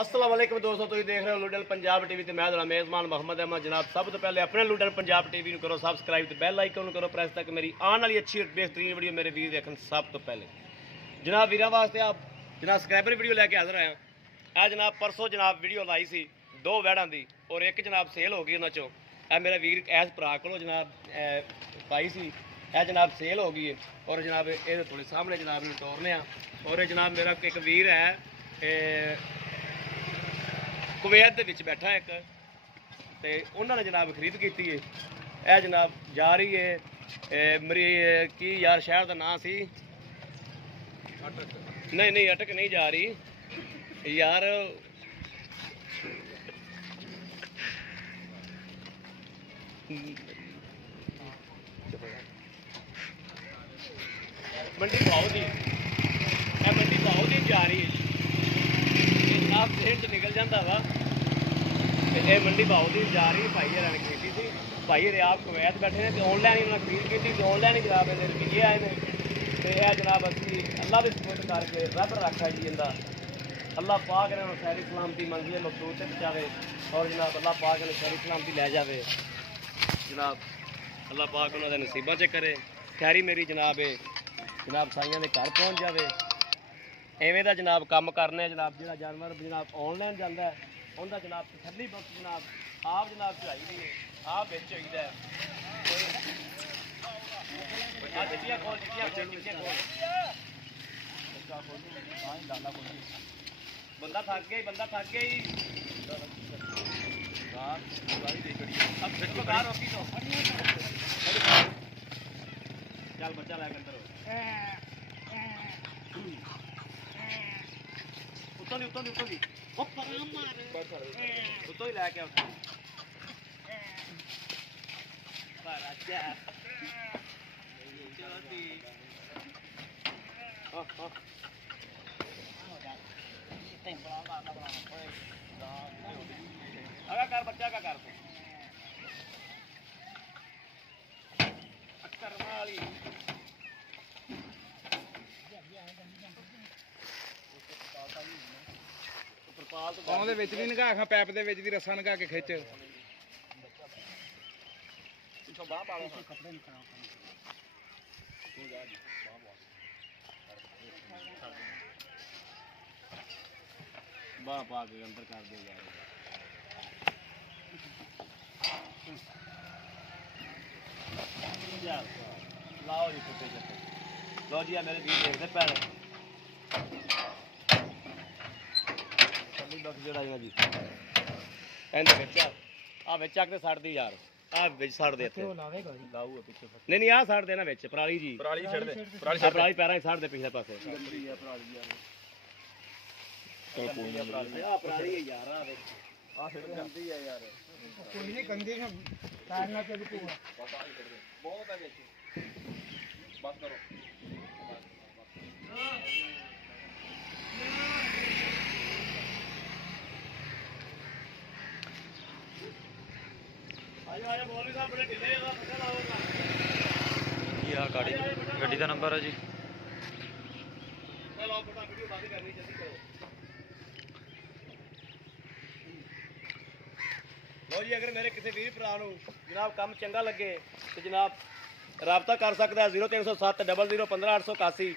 अस्सलाम वालेकुम दोस्तों, तुम देख रहे हो लुडल पंजाब टीवी ते मैं मेजबान मोहम्मद अहमद। जनाब सब तो पहले अपने लुडल पंजाब टीवी करो सबसक्राइब ते बैल आइकन करो प्रेस तक मेरी आने वाली अच्छी बेहतरीन वीडियो मेरे वीर देखन सब तो पहले। जनाब वीर वास्ते आप जनाब सब्सक्राइबर वीडियो लैके हाजिर आया। यह जनाब परसों जनाब वीडियो लाई सी दो वैड़ां दी और एक जनाब सेल हो गई उन्होंने चो। मेरा वीर ऐस भरा को जनाब पाई सी, यह जनाब सेल हो गई है और जनाब ये थोड़े सामने जनाब ने टोरने और जनाब मेरा एक वीर है कुवैत दे विच बैठा एक ते उन्होंने जनाब खरीद की है। यह जनाब जा रही है मेरी की यार शहर का नाम सी नहीं अटक नहीं जा रही यार, मंडी भाव दी जा रही है। आप ट्रेन च निकल जाता वा ये मंडी भाव दी जा रही है। भाई हरा ने खरीदी थी, भाई हरे आप कुवैत बैठे हैं तो ऑनलाइन ही उन्होंने खरीद की थी, ऑनलाइन ही जनाब रुपये आए हैं। तो यह जनाब असी अल्लाह भी सपोर्ट करके रब रखा जी इनका अल्लाह पाक ने खैरी सलामती मंजिल मकसूद से पहुँचावे और जनाब अल्लाह पाक ने खैरी सलामती लै जाए। जनाब अल्लाह पाक उन्होंने नसीबों च करे खैरी मेरी जनाब जनाब साइयां दे घर पहुँच जाए। एवें दा जनाब काम करने जनाब जो जानवर जनाब ऑनलाइन जाता है उनका जनाब तसल्ली बख्श जनाब आप जनाब चढ़ाई दी है आप बिच होईदा बंदा थक गया ही चल बच्चा लैके अंदर उत्तों दी ही लैके कर बच्चा का कर ਉਹਦੇ ਵਿੱਚ ਵੀ ਨਿਗਾਹ ਖਾਂ ਪੈਪ ਦੇ ਵਿੱਚ ਦੀ ਰੱਸਾ ਨਿਗਾਹ ਕੇ ਖਿੱਚ ਬਾਹ ਪਾ ਲਓ ਕੱਪੜੇ ਨਿਕਾਲ ਬਾਹ ਪਾ ਕੇ ਅੰਦਰ ਕਰ ਦੇ ਯਾਰ ਲਾਓ ਜੀ ਕੁੱਤੇ ਚੱਕ ਲਓ ਜੀ ਆ ਮੇਰੇ ਵੀਰ ਦੇਖਦੇ ਪੈਣ ਬਸ ਜਿਹੜਾ ਜੀ ਇਹਦੇ ਵਿੱਚ ਆ ਵਿੱਚ ਚੱਕ ਤੇ ਛੱਡਦੀ ਯਾਰ ਆ ਵਿੱਚ ਛੱਡ ਦੇ ਇੱਥੇ ਲਾਵੇਗਾ ਜੀ ਲਾਊਗਾ ਪਿੱਛੇ ਨਹੀਂ ਆ ਛੱਡ ਦੇ ਨਾ ਵਿੱਚ ਪਰਾਲੀ ਜੀ ਪਰਾਲੀ ਛੱਡ ਦੇ ਪਰਾਲੀ ਪੈਰਾਂ 'ਚ ਛੱਡ ਦੇ ਪਿਛਲੇ ਪਾਸੇ ਪਰਾਲੀ ਯਾਰ ਚਲ ਕੋਈ ਨਹੀਂ ਆ ਪਰਾਲੀ ਹੈ ਯਾਰ ਆ ਵਿੱਚ ਆ ਛੱਡ ਗੰਦੀ ਆ ਯਾਰ ਕੋਈ ਨਹੀਂ ਗੰਦੀ ਨਾ ਕਾਰਨਾ ਤੇ ਵੀ ਬਹੁਤ ਹੈ ਵਿੱਚ ਬਸ ਕਰੋ आया मौलवी साहब बड़े ढिले हैं पता लाओगा जी हाँ गाड़ी गड्डी का नंबर है जी। चलो बड़ा वीडियो बात करनी जल्दी करो। लो जी अगर मेरे किसी वीर भरा जनाब काम चंगा लगे तो जनाब राबता कर सकता है 0307 00 15 881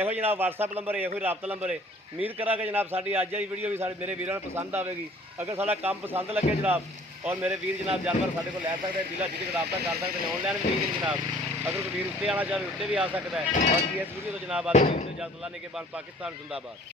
ਇਹੋ ਜਨਾਬ WhatsApp ਨੰਬਰ ਇਹੋ ਹੀ ਰਾਬਤਾ ਨੰਬਰ ਹੈ। ਉਮੀਦ ਕਰਾਂਗੇ ਜਨਾਬ ਸਾਡੀ ਅੱਜ ਵਾਲੀ ਵੀਡੀਓ ਵੀ ਸਾਡੇ ਮੇਰੇ ਵੀਰਾਂ ਨੂੰ ਪਸੰਦ ਆਵੇਗੀ। ਅਗਰ ਸਾਡਾ ਕੰਮ ਪਸੰਦ ਲੱਗੇ ਜਨਾਬ और मेरे वीर जनाब जानवर साढ़े को लै सकते हैं जिला जिले रबता कर सकते हैं ऑनलाइन भी जनाब अगर कोई वीर उत्ते आना चाहे उत्ते भी आ सकता है। और इस वीडियो तो जनाब आज अल्लाह ने के बाद पाकिस्तान जिंदाबाद।